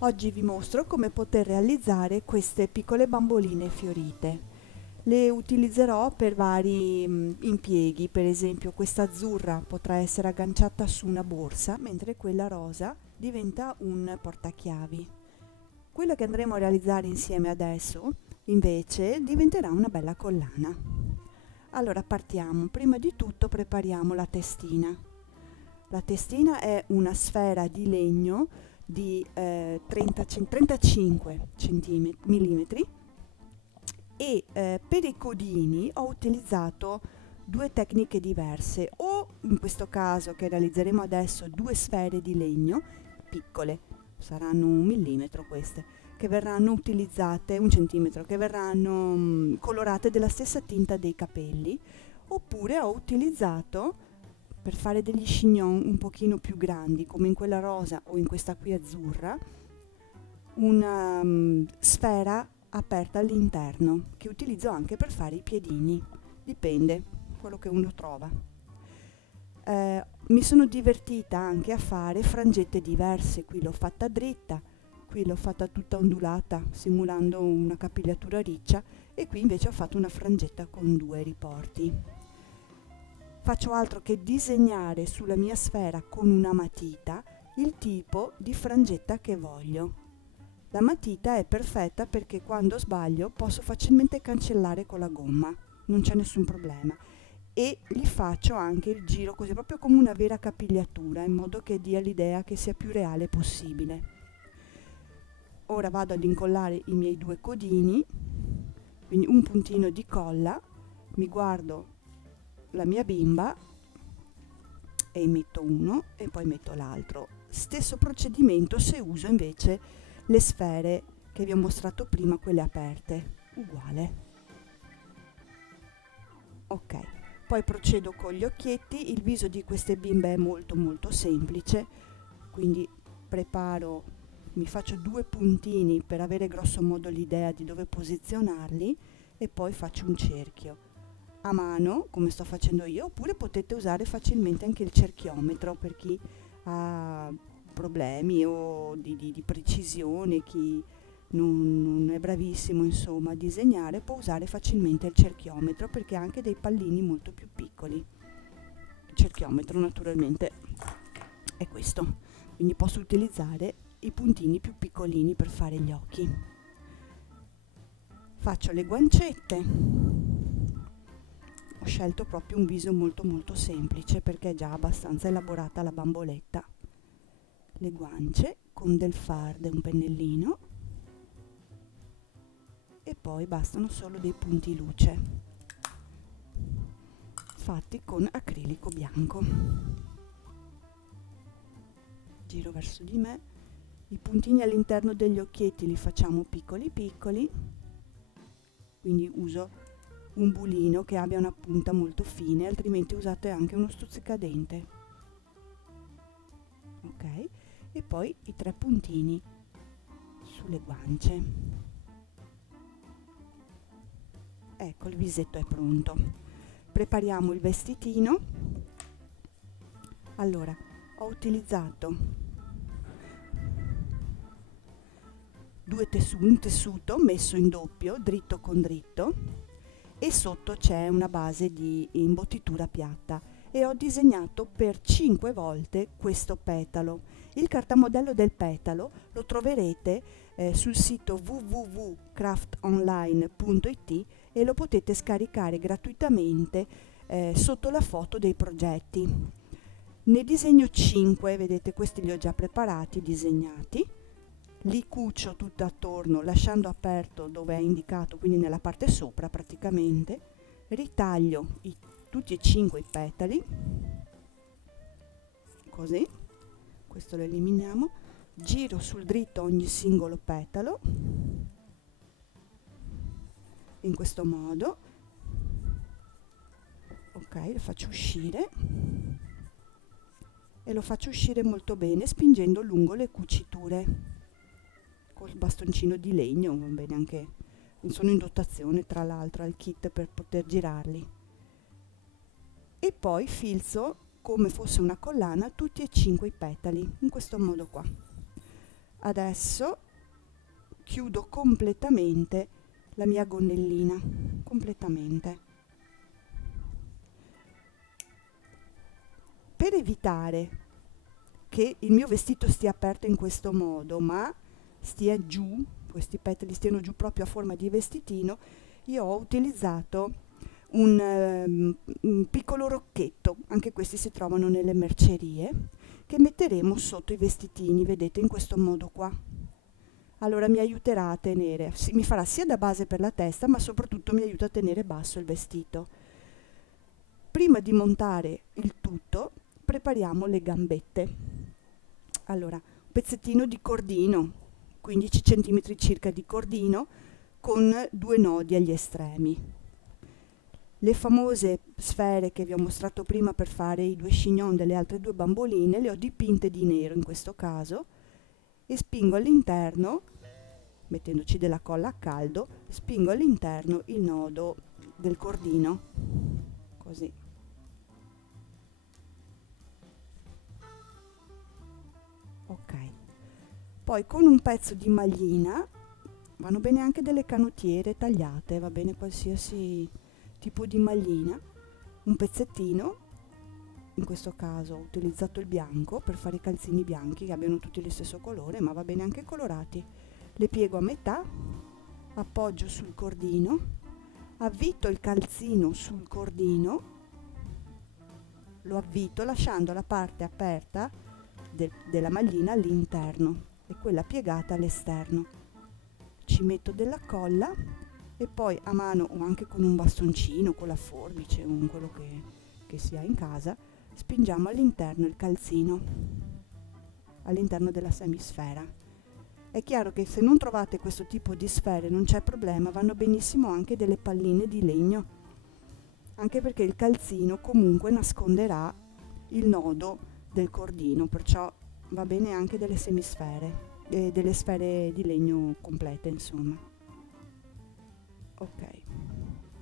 Oggi vi mostro come poter realizzare queste piccole bamboline fiorite. Le utilizzerò per vari impieghi, per esempio questa azzurra potrà essere agganciata su una borsa, mentre quella rosa diventa un portachiavi. Quella che andremo a realizzare insieme adesso, invece, diventerà una bella collana. Allora partiamo. Prima di tutto prepariamo la testina. La testina è una sfera di legno di 35 mm e per i codini ho utilizzato due tecniche diverse, o in questo caso che realizzeremo adesso due sfere di legno piccole, saranno 1 mm queste, che verranno utilizzate, 1 centimetro, che verranno colorate della stessa tinta dei capelli, oppure ho utilizzato per fare degli chignon un pochino più grandi, come in quella rosa o in questa qui azzurra, una sfera aperta all'interno, che utilizzo anche per fare i piedini, dipende quello che uno trova. Mi sono divertita anche a fare frangette diverse, qui l'ho fatta dritta, qui l'ho fatta tutta ondulata simulando una capigliatura riccia, e qui invece ho fatto una frangetta con due riporti. Faccio altro che disegnare sulla mia sfera con una matita il tipo di frangetta che voglio. La matita è perfetta perché quando sbaglio posso facilmente cancellare con la gomma, non c'è nessun problema. E gli faccio anche il giro così, proprio come una vera capigliatura, in modo che dia l'idea che sia più reale possibile. Ora vado ad incollare i miei due codini, quindi un puntino di colla, mi guardo la mia bimba e metto uno e poi metto l'altro. Stesso procedimento se uso invece le sfere che vi ho mostrato prima, quelle aperte, uguale. Ok, poi procedo con gli occhietti. Il viso di queste bimbe è molto semplice, quindi mi faccio due puntini per avere grosso modo l'idea di dove posizionarli e poi faccio un cerchio a mano, come sto facendo io, oppure potete usare facilmente anche il cerchiometro per chi ha problemi o di precisione, chi non è bravissimo insomma a disegnare, può usare facilmente il cerchiometro perché ha anche dei pallini molto più piccoli. Il cerchiometro naturalmente è questo, quindi posso utilizzare i puntini più piccolini per fare gli occhi. Faccio le guancette. Ho scelto proprio un viso molto semplice perché è già abbastanza elaborata la bamboletta. Le guance con del fard e un pennellino, e poi bastano solo dei punti luce fatti con acrilico bianco. Giro verso di me, i puntini all'interno degli occhietti li facciamo piccoli, quindi uso un bulino che abbia una punta molto fine, altrimenti usate anche uno stuzzicadente. Ok, e poi i 3 puntini sulle guance. Ecco, il visetto è pronto. Prepariamo il vestitino. Allora, ho utilizzato un tessuto messo in doppio, dritto con dritto, e sotto c'è una base di imbottitura piatta, e ho disegnato per 5 volte questo petalo. Il cartamodello del petalo lo troverete sul sito www.craftonline.it e lo potete scaricare gratuitamente sotto la foto dei progetti. Ne disegno 5, vedete, questi li ho già preparati, disegnati. Li cucio tutto attorno lasciando aperto dove è indicato, quindi nella parte sopra praticamente. Ritaglio tutti e 5 i petali, così, questo lo eliminiamo, giro sul dritto ogni singolo petalo, in questo modo. Ok, lo faccio uscire e lo faccio uscire molto bene spingendo lungo le cuciture col bastoncino di legno, va bene, anche sono in dotazione tra l'altro al kit per poter girarli. E poi filzo come fosse una collana tutti e 5 i petali, in questo modo qua. Adesso chiudo completamente la mia gonnellina, completamente. Per evitare che il mio vestito stia aperto in questo modo, ma stia giù, questi petali stiano giù proprio a forma di vestitino, io ho utilizzato un piccolo rocchetto, anche questi si trovano nelle mercerie, che metteremo sotto i vestitini, vedete, in questo modo qua. Allora mi aiuterà a tenere, mi farà sia da base per la testa, ma soprattutto mi aiuta a tenere basso il vestito. Prima di montare il tutto, prepariamo le gambette. Allora, un pezzettino di cordino, 15 cm circa di cordino, con 2 nodi agli estremi. Le famose sfere che vi ho mostrato prima per fare i 2 chignon delle altre 2 bamboline, le ho dipinte di nero in questo caso, e spingo all'interno, mettendoci della colla a caldo, spingo all'interno il nodo del cordino, così. Ok, poi con un pezzo di maglina, vanno bene anche delle canottiere tagliate, va bene qualsiasi tipo di maglina, un pezzettino, in questo caso ho utilizzato il bianco per fare i calzini bianchi che abbiano tutti lo stesso colore, ma va bene anche colorati. Le piego a metà, appoggio sul cordino, avvito il calzino sul cordino, lo avvito lasciando la parte aperta della maglina all'interno e quella piegata all'esterno. Ci metto della colla e poi a mano o anche con un bastoncino, con la forbice o con quello che si ha in casa, spingiamo all'interno il calzino, all'interno della semisfera. È chiaro che se non trovate questo tipo di sfere non c'è problema, vanno benissimo anche delle palline di legno, anche perché il calzino comunque nasconderà il nodo del cordino, perciò va bene anche delle semisfere, delle sfere di legno complete, insomma. Ok,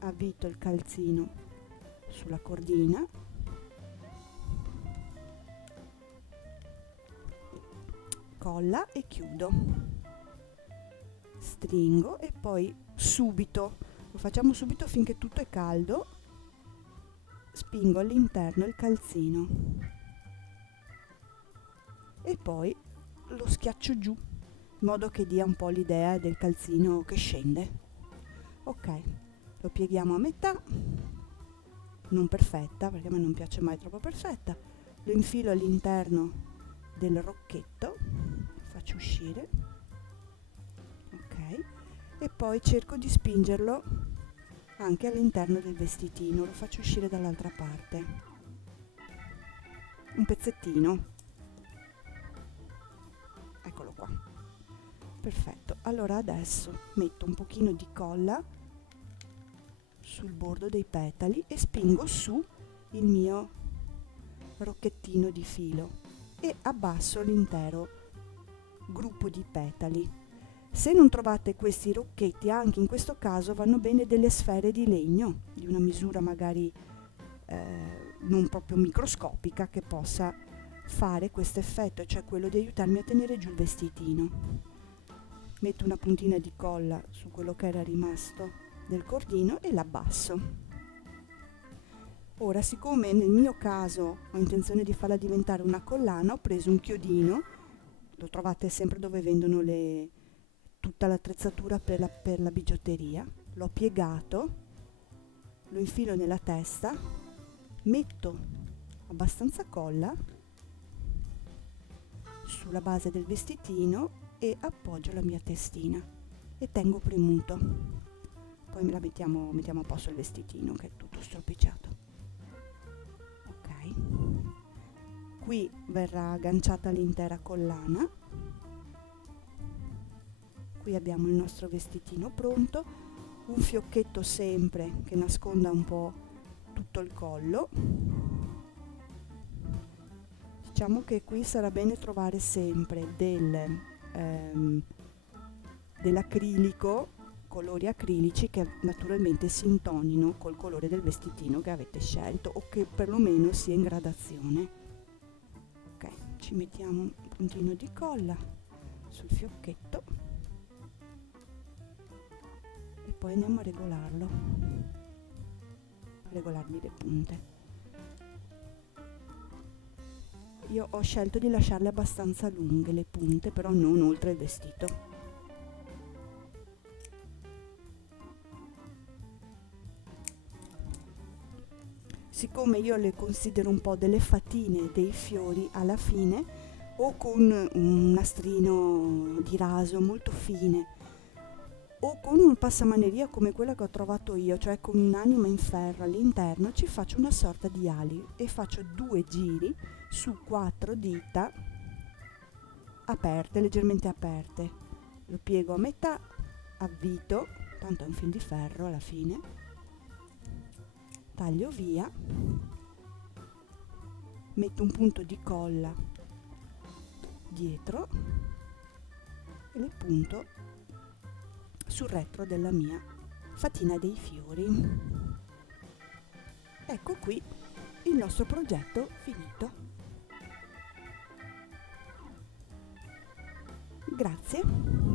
avvito il calzino sulla cordina, colla e chiudo, stringo e poi subito, lo facciamo subito finché tutto è caldo, spingo all'interno il calzino e poi lo schiaccio giù in modo che dia un po' l'idea del calzino che scende. Ok, lo pieghiamo a metà, non perfetta perché a me non piace mai troppo perfetta, lo infilo all'interno del rocchetto, faccio uscire, ok, e poi cerco di spingerlo anche all'interno del vestitino, lo faccio uscire dall'altra parte, un pezzettino, eccolo qua, perfetto. Allora adesso metto un pochino di colla sul bordo dei petali e spingo su il mio rocchettino di filo e abbasso l'intero gruppo di petali. Se non trovate questi rocchetti, anche in questo caso vanno bene delle sfere di legno di una misura magari non proprio microscopica, che possa fare questo effetto, cioè quello di aiutarmi a tenere giù il vestitino. Metto una puntina di colla su quello che era rimasto del cordino e l'abbasso. Ora, siccome nel mio caso ho intenzione di farla diventare una collana, ho preso un chiodino, lo trovate sempre dove vendono tutta l'attrezzatura per la bigiotteria, l'ho piegato, lo infilo nella testa, metto abbastanza colla sulla base del vestitino e appoggio la mia testina e tengo premuto. Poi me la mettiamo a posto il vestitino che è tutto stropicciato. Ok, qui verrà agganciata l'intera collana, qui abbiamo il nostro vestitino pronto, un fiocchetto sempre che nasconda un po' tutto il collo. Diciamo che qui sarà bene trovare sempre dell'acrilico, colori acrilici che naturalmente si intonino col colore del vestitino che avete scelto o che perlomeno sia in gradazione. Ok, ci mettiamo un puntino di colla sul fiocchetto e poi andiamo a regolargli le punte. Io ho scelto di lasciarle abbastanza lunghe le punte, però non oltre il vestito. Siccome io le considero un po' delle fatine dei fiori, alla fine o con un nastrino di raso molto fine o con un passamaneria come quella che ho trovato io, cioè con un'anima in ferro all'interno, ci faccio una sorta di ali e faccio 2 giri su 4 dita aperte, leggermente aperte. Lo piego a metà, avvito, tanto è un fil di ferro alla fine, taglio via, metto un punto di colla dietro e le punto sul retro della mia fatina dei fiori. Ecco qui il nostro progetto finito. Grazie.